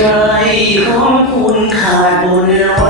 ใจของคุณขาดบนลอย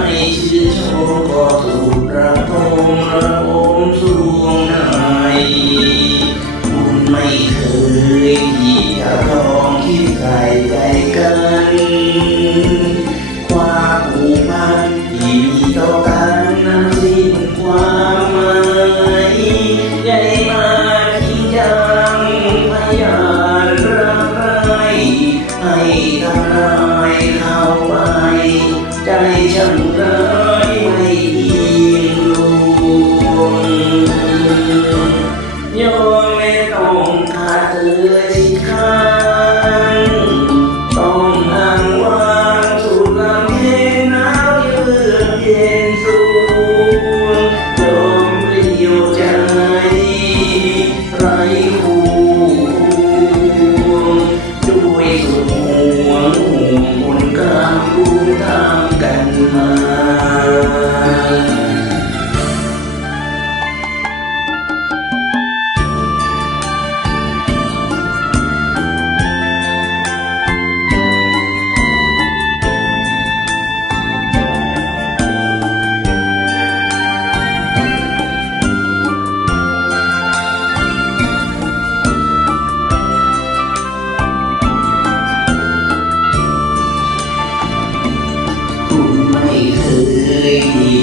一下如。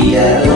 Yeah.